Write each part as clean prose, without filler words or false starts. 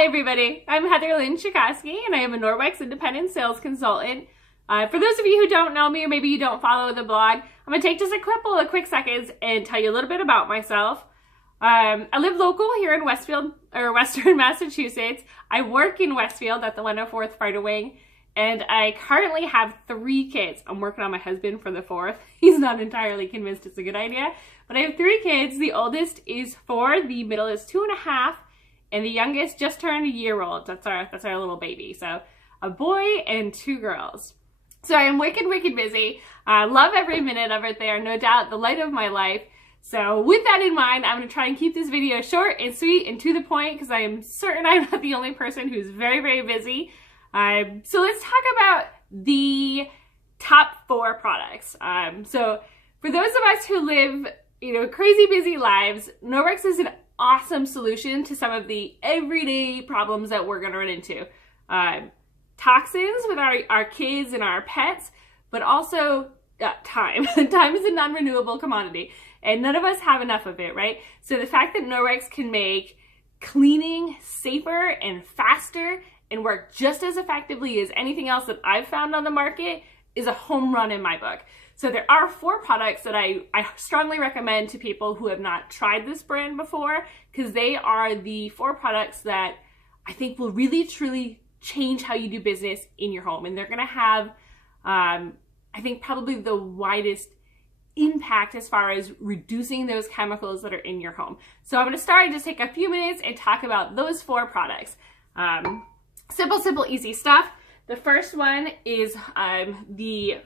Hi everybody, I'm Heather Lynn Chikoski and I am a Norwex independent sales consultant. For those of you who don't know me or maybe you don't follow the blog, I'm going to take just a couple of quick seconds and tell you a little bit about myself. I live local here in Westfield, or Western Massachusetts. I work in Westfield at the 104th Fighter Wing, and I currently have 3 kids. I'm working on my husband for the 4th. He's not entirely convinced it's a good idea, but I have 3 kids. The oldest is 4, the middle is 2.5, and the youngest just turned a year old. That's our little baby. So a boy and 2 girls. So I'm wicked busy. I love every minute of it. They are no doubt the light of my life. So with that in mind, I'm going to try and keep this video short and sweet and to the point because I am certain I'm not the only person who's very busy. So let's talk about the top 4 products. So for those of us who live, crazy busy lives, Norwex is an awesome solution to some of the everyday problems that we're going to run into. Toxins with our kids and our pets, but also time. Time is a non-renewable commodity, and none of us have enough of it, right? So the fact that Norwex can make cleaning safer and faster and work just as effectively as anything else that I've found on the market is a home run in my book. So there are 4 products that I strongly recommend to people who have not tried this brand before, because they are the 4 products that I think will really truly change how you do business in your home. And they're gonna have, I think, probably the widest impact as far as reducing those chemicals that are in your home. So I'm gonna start and just take a few minutes and talk about those 4 products. Simple, easy stuff. The first one is the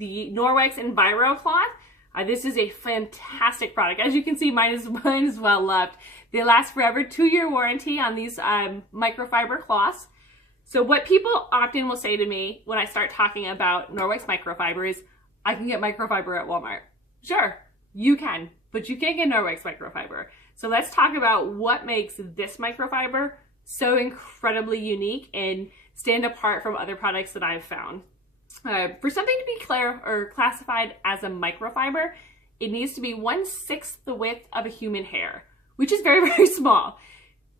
Norwex Envirocloth. This is a fantastic product. As you can see, mine is well loved. They last forever, 2-year warranty on these microfiber cloths. So what people often will say to me when I start talking about Norwex microfiber is, I can get microfiber at Walmart. Sure, you can, but you can't get Norwex microfiber. So let's talk about what makes this microfiber so incredibly unique and stand apart from other products that I've found. For something to be classified as a microfiber, it needs to be 1/6 the width of a human hair, which is very small.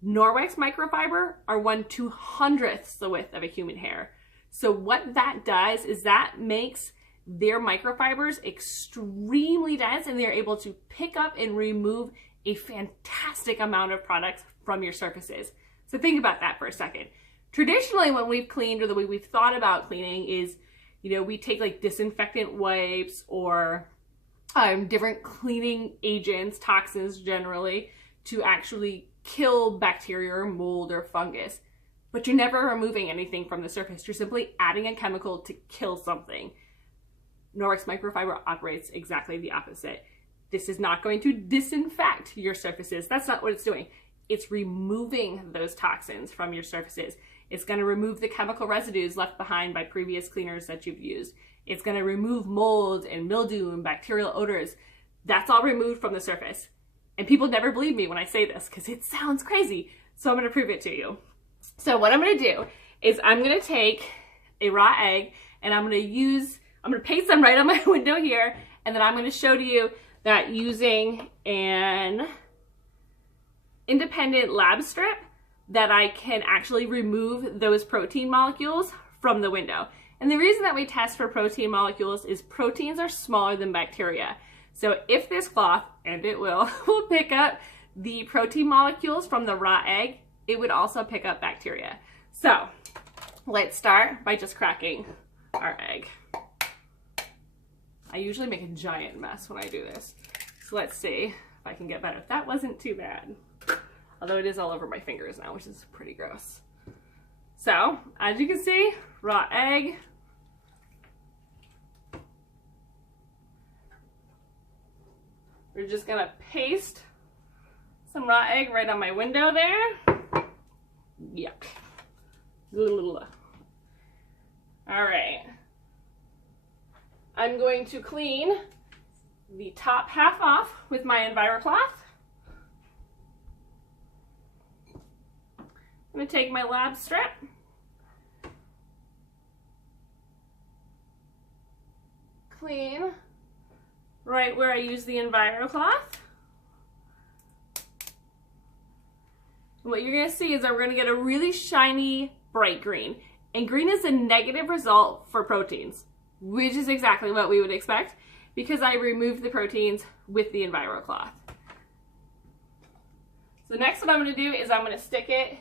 Norwex microfiber are 1/200th the width of a human hair. So what that does is that makes their microfibers extremely dense, and they're able to pick up and remove a fantastic amount of products from your surfaces. So think about that for a second. Traditionally, when we've cleaned, or the way we've thought about cleaning is, we take like disinfectant wipes or different cleaning agents, toxins generally, to actually kill bacteria or mold or fungus. But you're never removing anything from the surface. You're simply adding a chemical to kill something. Norwex microfiber operates exactly the opposite. This is not going to disinfect your surfaces. That's not what it's doing. It's removing those toxins from your surfaces. It's going to remove the chemical residues left behind by previous cleaners that you've used. It's going to remove mold and mildew and bacterial odors. That's all removed from the surface. And people never believe me when I say this because it sounds crazy. So I'm going to prove it to you. So what I'm going to do is I'm going to take a raw egg and I'm going to paste them right on my window here. And then I'm going to show to you that using an independent lab strip that I can actually remove those protein molecules from the window. And the reason that we test for protein molecules is proteins are smaller than bacteria. So if this cloth, and it will pick up the protein molecules from the raw egg, it would also pick up bacteria. So let's start by just cracking our egg. I usually make a giant mess when I do this. So let's see if I can get better. That wasn't too bad. Although it is all over my fingers now, which is pretty gross. So, as you can see, raw egg. We're just gonna paste some raw egg right on my window there. Yuck. All right. I'm going to clean the top half off with my Envirocloth. I'm going to take my lab strip, clean right where I use the Envirocloth, What you're gonna see is that we're gonna get a really shiny, bright green. And green is a negative result for proteins, which is exactly what we would expect because I removed the proteins with the Envirocloth. So next what I'm gonna do is I'm gonna stick it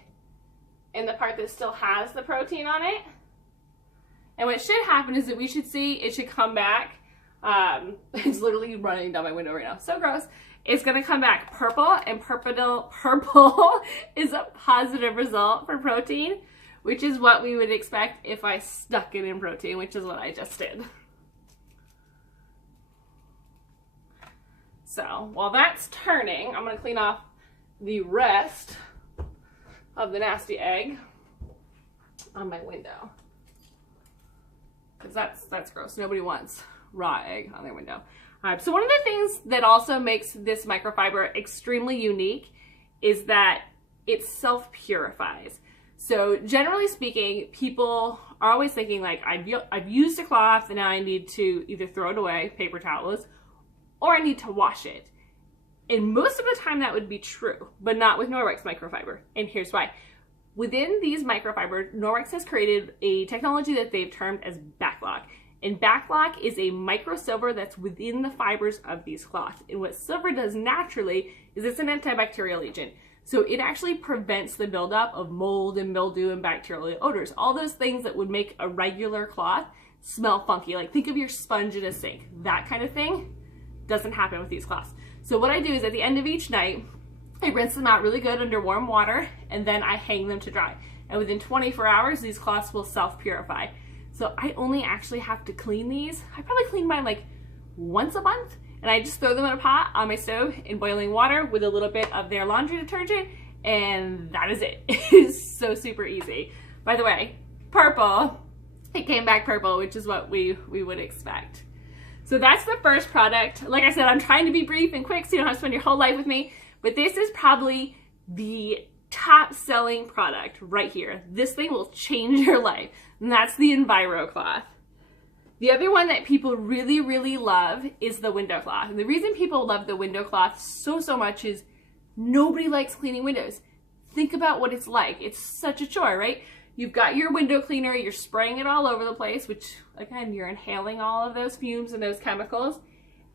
in the part that still has the protein on it. And what should happen is that we should see it should come back. It's literally running down my window right now. So gross. It's gonna come back purple, and purple is a positive result for protein, which is what we would expect if I stuck it in protein, which is what I just did. So while that's turning, I'm gonna clean off the rest of the nasty egg on my window. Because that's gross. Nobody wants raw egg on their window. So one of the things that also makes this microfiber extremely unique is that it self-purifies. So generally speaking, people are always thinking like, I've used a cloth and now I need to either throw it away, paper towels, or I need to wash it. And most of the time that would be true, but not with Norwex microfiber. And here's why. Within these microfibers, Norwex has created a technology that they've termed as backlock. And backlock is a microsilver that's within the fibers of these cloths. And what silver does naturally is it's an antibacterial agent. So it actually prevents the buildup of mold and mildew and bacterial odors. All those things that would make a regular cloth smell funky. Like think of your sponge in a sink. That kind of thing doesn't happen with these cloths. So what I do is at the end of each night, I rinse them out really good under warm water and then I hang them to dry. And within 24 hours, these cloths will self-purify. So I only actually have to clean these. I probably clean mine like once a month, and I just throw them in a pot on my stove in boiling water with a little bit of their laundry detergent, and that is it. It is so super easy. By the way, purple, it came back purple, which is what we would expect. So that's the first product. Like I said, I'm trying to be brief and quick so you don't have to spend your whole life with me, but this is probably the top selling product right here. This thing will change your life, and that's the Envirocloth. The other one that people really, really love is the window cloth. And the reason people love the window cloth so much is nobody likes cleaning windows. Think about what it's like. It's such a chore, right? You've got your window cleaner, you're spraying it all over the place, which again, you're inhaling all of those fumes and those chemicals.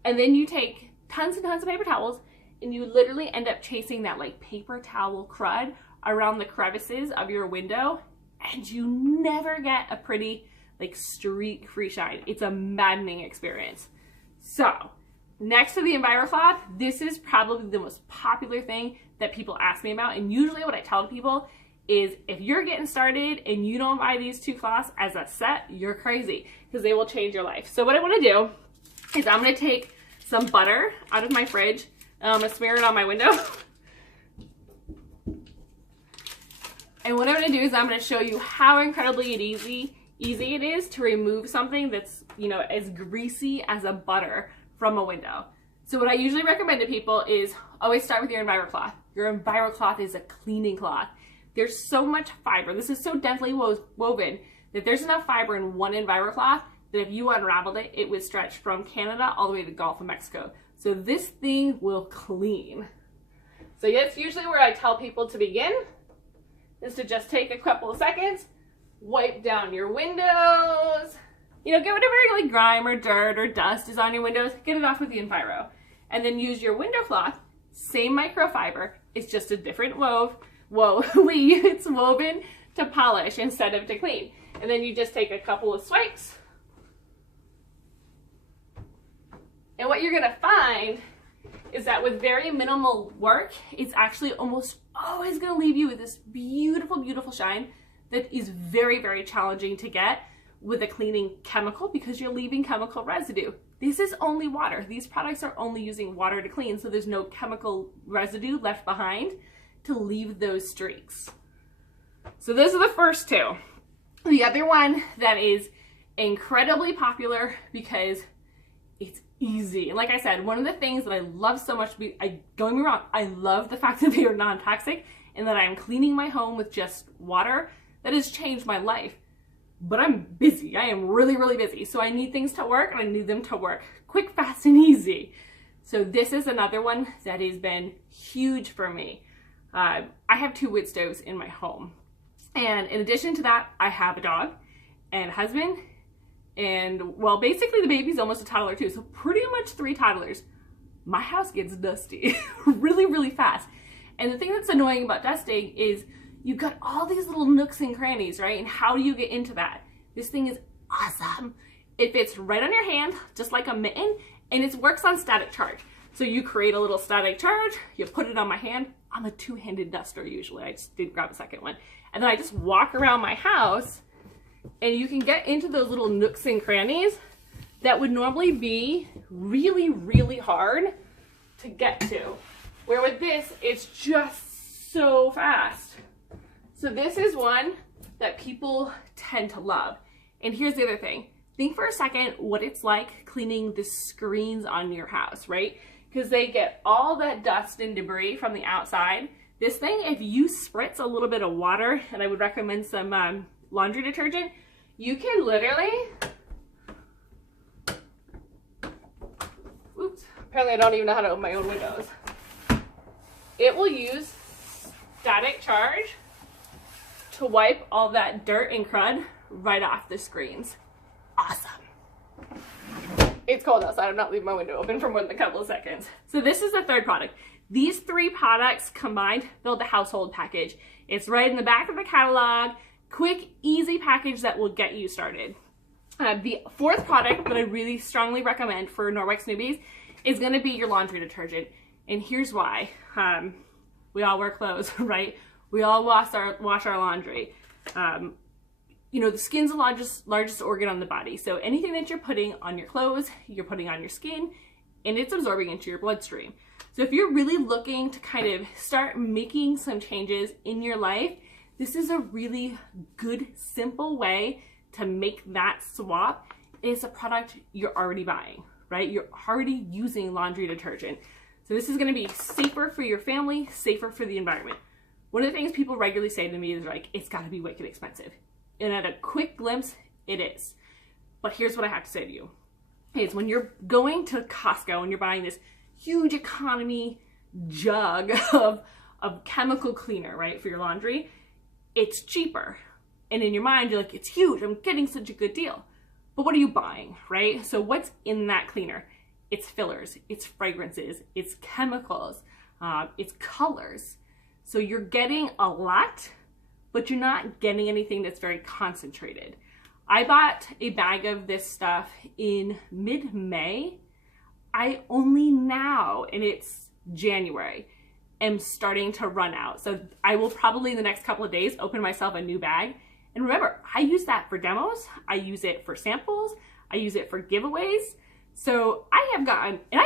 And then you take tons and tons of paper towels and you literally end up chasing that like paper towel crud around the crevices of your window, and you never get a pretty like streak-free shine. It's a maddening experience. So next to the Envirocloth, this is probably the most popular thing that people ask me about. And usually what I tell people is if you're getting started and you don't buy these two cloths as a set, you're crazy because they will change your life. So what I want to do is I'm going to take some butter out of my fridge and I'm going to smear it on my window. And what I'm going to do is I'm going to show you how incredibly easy it is to remove something that's, you know, as greasy as a butter from a window. So what I usually recommend to people is always start with your Envirocloth. Your Envirocloth is a cleaning cloth. There's so much fiber. This is so densely woven that there's enough fiber in one Envirocloth that if you unraveled it, it would stretch from Canada all the way to the Gulf of Mexico. So this thing will clean. So that's usually where I tell people to begin, is to just take a couple of seconds, wipe down your windows, you know, get whatever like grime or dirt or dust is on your windows, get it off with the Enviro. And then use your window cloth, same microfiber, it's just a different weave, it's woven to polish instead of to clean. And then you just take a couple of swipes. And what you're gonna find is that with very minimal work, it's actually almost always gonna leave you with this beautiful, beautiful shine that is very, very challenging to get with a cleaning chemical because you're leaving chemical residue. This is only water. These products are only using water to clean, so there's no chemical residue left behind to leave those streaks. So those are the first two. The other one that is incredibly popular because it's easy. And like I said, one of the things that I love so much, don't get me wrong, I love the fact that they are non-toxic and that I'm cleaning my home with just water. That has changed my life. But I'm busy. I am really, really busy. So I need things to work and I need them to work quick, fast, and easy. So this is another one that has been huge for me. I have 2 wood stoves in my home. And in addition to that, I have a dog and a husband. And well, basically the baby's almost a toddler too. So pretty much 3 toddlers. My house gets dusty really, really fast. And the thing that's annoying about dusting is you've got all these little nooks and crannies, right? And how do you get into that? This thing is awesome. It fits right on your hand, just like a mitten, and it works on static charge. So you create a little static charge, you put it on my hand. I'm a 2-handed duster usually. I just did grab a second one. And then I just walk around my house, and you can get into those little nooks and crannies that would normally be really, really hard to get to. Where with this, it's just so fast. So this is one that people tend to love. And here's the other thing. Think for a second what it's like cleaning the screens on your house, right? Because they get all that dust and debris from the outside. This thing, if you spritz a little bit of water, and I would recommend some laundry detergent, you can literally, oops, apparently I don't even know how to open my own windows. It will use static charge to wipe all that dirt and crud right off the screens. Awesome. It's cold outside. I'm not leaving my window open for more than a couple of seconds. So this is the 3rd product. These 3 products combined build the household package. It's right in the back of the catalog. Quick, easy package that will get you started. The 4th product that I really strongly recommend for Norwex Newbies is going to be your laundry detergent. And here's why. We all wear clothes, right? We all wash our laundry. You know, the skin's the largest organ on the body. So anything that you're putting on your clothes, you're putting on your skin, and it's absorbing into your bloodstream. So if you're really looking to kind of start making some changes in your life, this is a really good, simple way to make that swap. It's a product you're already buying, right? You're already using laundry detergent. So this is gonna be safer for your family, safer for the environment. One of the things people regularly say to me is like, it's gotta be wicked expensive. And at a quick glimpse, it is. But here's what I have to say to you. Is when you're going to Costco and you're buying this huge economy jug of chemical cleaner, right, for your laundry, it's cheaper. And in your mind, you're like, it's huge, I'm getting such a good deal. But what are you buying, right? So what's in that cleaner? It's fillers, it's fragrances, it's chemicals, it's colors. So you're getting a lot, but you're not getting anything that's very concentrated. I bought a bag of this stuff in mid-May. I only now, and it's January, am starting to run out. So I will probably in the next couple of days open myself a new bag. And remember, I use that for demos. I use it for samples. I use it for giveaways. So I have gotten, and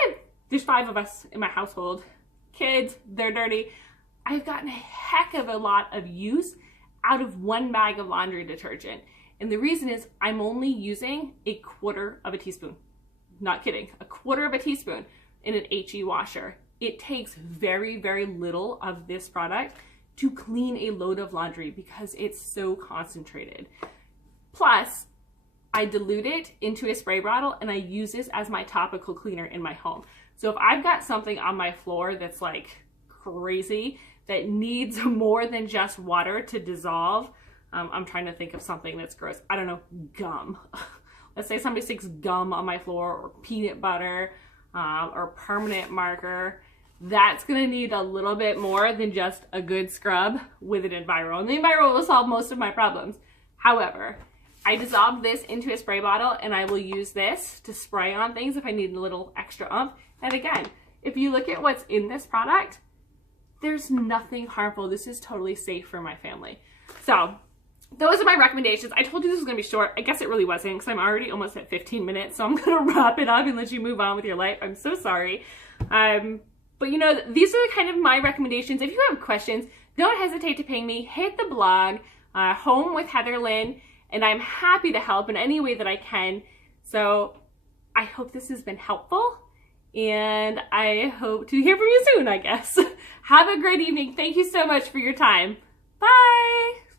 there's 5 of us in my household. Kids, they're dirty. I've gotten a heck of a lot of use out of 1 bag of laundry detergent. And the reason is I'm only using 1/4 teaspoon. Not kidding, 1/4 teaspoon in an HE washer. It takes very, very little of this product to clean a load of laundry because it's so concentrated. Plus, I dilute it into a spray bottle and I use this as my topical cleaner in my home. So if I've got something on my floor that's like crazy, that needs more than just water to dissolve, I'm trying to think of something that's gross. I don't know, gum. Let's say somebody sticks gum on my floor or peanut butter or permanent marker. That's gonna need a little bit more than just a good scrub with an Enviro. And the Enviro will solve most of my problems. However, I dissolved this into a spray bottle and I will use this to spray on things if I need a little extra oomph. And again, if you look at what's in this product, there's nothing harmful. This is totally safe for my family. So those are my recommendations. I told you this was gonna be short. I guess it really wasn't because I'm already almost at 15 minutes. So I'm gonna wrap it up and let you move on with your life. I'm so sorry. But you know, these are kind of my recommendations. If you have questions, don't hesitate to ping me. Hit the blog, Home with Heather Lynn, and I'm happy to help in any way that I can. So I hope this has been helpful. And I hope to hear from you soon, I guess. Have a great evening. Thank you so much for your time. Bye.